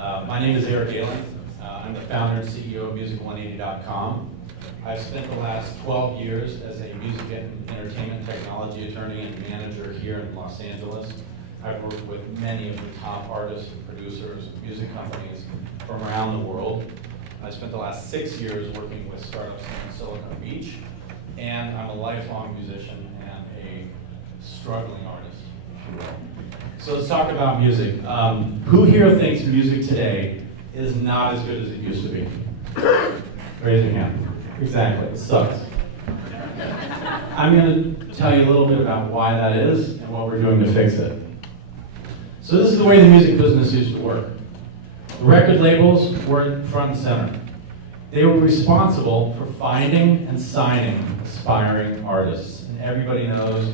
My name is Galen. I'm the founder and CEO of Music180.com. I've spent the last 12 years as a music and entertainment technology attorney and manager here in Los Angeles. I've worked with many of the top artists and producers and music companies from around the world. I spent the last 6 years working with startups in Silicon Beach, and I'm a lifelong musician and a struggling artist, if you will. So let's talk about music. Who here thinks music today is not as good as it used to be? Raise your hand. Exactly, it sucks. I'm going to tell you a little bit about why that is and what we're doing to fix it. So this is the way the music business used to work. The record labels were front and center. They were responsible for finding and signing aspiring artists. And everybody knows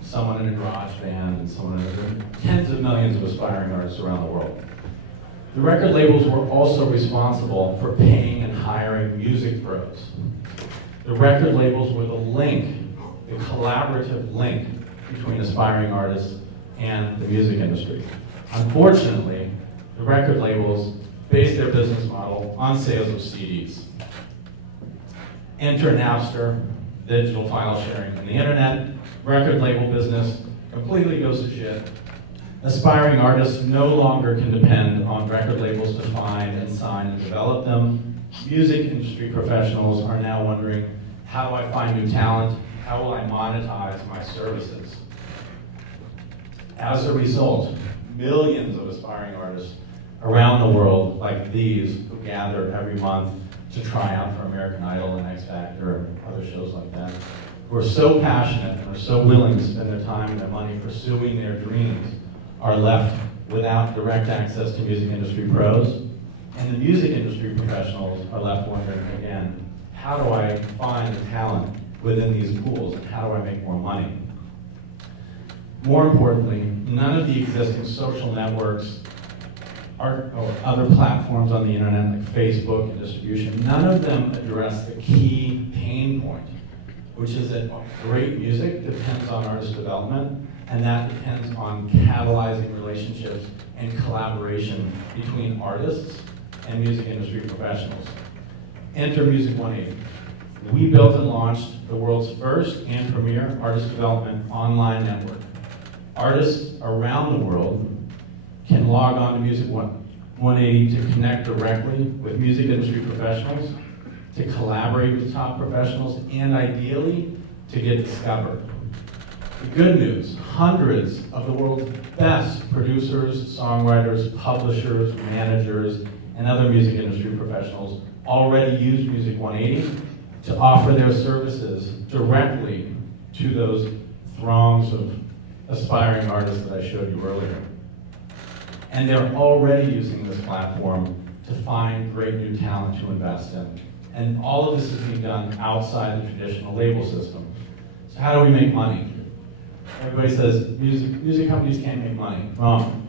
someone in a garage band and someone in tens of millions of aspiring artists around the world. The record labels were also responsible for paying and hiring music pros. The record labels were the link, the collaborative link between aspiring artists and the music industry. Unfortunately, the record labels based their business model on sales of CDs. Enter Napster, digital file sharing on the internet, record label business completely goes to shit. Aspiring artists no longer can depend on record labels to find and sign and develop them. Music industry professionals are now wondering, how do I find new talent? How will I monetize my services? As a result, millions of aspiring artists around the world, like these, who gather every month to try out for American Idol and X Factor and other shows like that, who are so passionate and are so willing to spend their time and their money pursuing their dreams, are left without direct access to music industry pros. And the music industry professionals are left wondering again, how do I find the talent within these pools and how do I make more money? More importantly, none of the existing social networks or other platforms on the internet like Facebook and distribution, none of them address the key pain point, which is that great music depends on artist development, and that depends on catalyzing relationships and collaboration between artists and music industry professionals. Enter Music180. We built and launched the world's first and premier artist development online network. Artists around the world can log on to Music180 to connect directly with music industry professionals, to collaborate with top professionals, and ideally, to get discovered. The good news, hundreds of the world's best producers, songwriters, publishers, managers, and other music industry professionals already use Music180 to offer their services directly to those throngs of aspiring artists that I showed you earlier. And they're already using this platform to find great new talent to invest in. And all of this is being done outside the traditional label system. So how do we make money? Everybody says music companies can't make money. Wrong.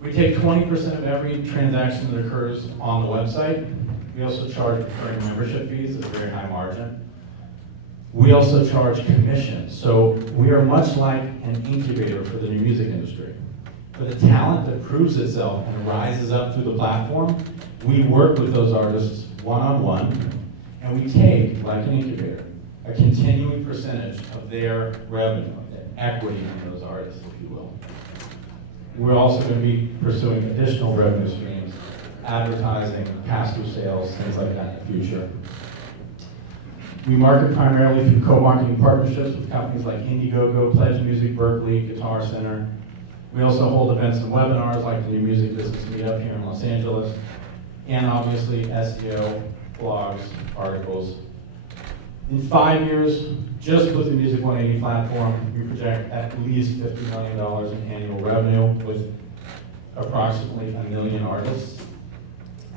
We take 20% of every transaction that occurs on the website. We also charge recurring membership fees at a very high margin. We also charge commission. So we are much like an incubator for the new music industry. For the talent that proves itself and rises up through the platform, we work with those artists one-on-one, and we take, like an incubator, a continuing percentage of their revenue, their equity in those artists, if you will. We're also going to be pursuing additional revenue streams, advertising, pass-through sales, things like that in the future. We market primarily through co-marketing partnerships with companies like Indiegogo, Pledge Music, Berkeley, Guitar Center. We also hold events and webinars like the New Music Business Meetup here in Los Angeles, and obviously SEO, blogs, articles. In 5 years, just with the Music180 platform, we project at least $50 million in annual revenue with approximately 1 million artists.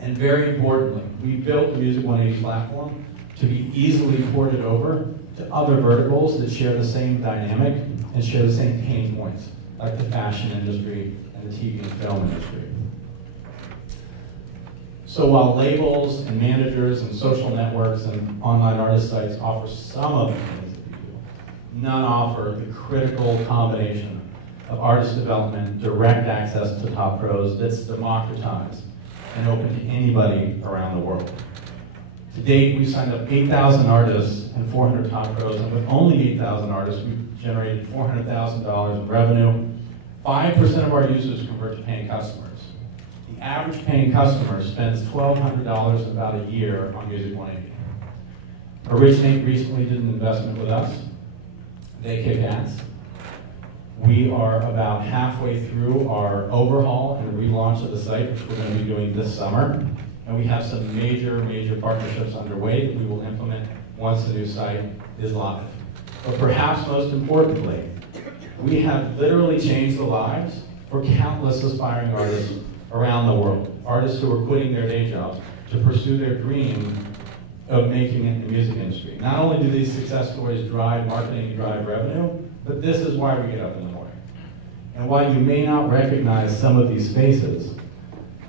And very importantly, we built the Music180 platform to be easily ported over to other verticals that share the same dynamic and share the same pain points, like the fashion industry and the TV and film industry. So while labels and managers and social networks and online artist sites offer some of the things that we do, none offer the critical combination of artist development, direct access to top pros that's democratized and open to anybody around the world. To date, we've signed up 8,000 artists and 400 top pros, and with only 8,000 artists, we've generated $400,000 in revenue. 5% of our users convert to paying customers. The average paying customer spends $1,200 in about a year on Music 180. Originate recently did an investment with us. They kick ass. We are about halfway through our overhaul and relaunch of the site, which we're going to be doing this summer. And we have some major partnerships underway that we will implement once the new site is live. But perhaps most importantly, we have literally changed the lives for countless aspiring artists around the world. Artists who are quitting their day jobs to pursue their dream of making it in the music industry. Not only do these success stories drive marketing and drive revenue, but this is why we get up in the morning. And while you may not recognize some of these faces,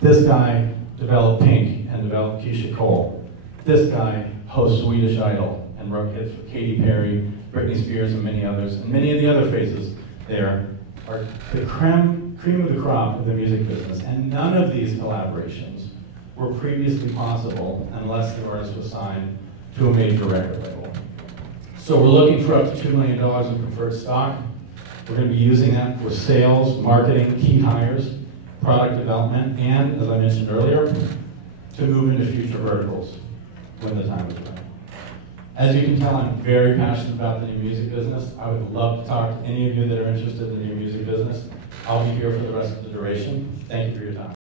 this guy developed Pink and developed Keisha Cole. This guy hosts Swedish Idol and wrote hits for Katy Perry, Britney Spears, and many others. And many of the other faces there are the cream of the crop of the music business. And none of these collaborations were previously possible unless the artist was signed to a major record label. So we're looking for up to $2 million in preferred stock. We're going to be using that for sales, marketing, key hires, product development, and, as I mentioned earlier, to move into future verticals when the time is right. As you can tell, I'm very passionate about the new music business. I would love to talk to any of you that are interested in the new music business. I'll be here for the rest of the duration. Thank you for your time.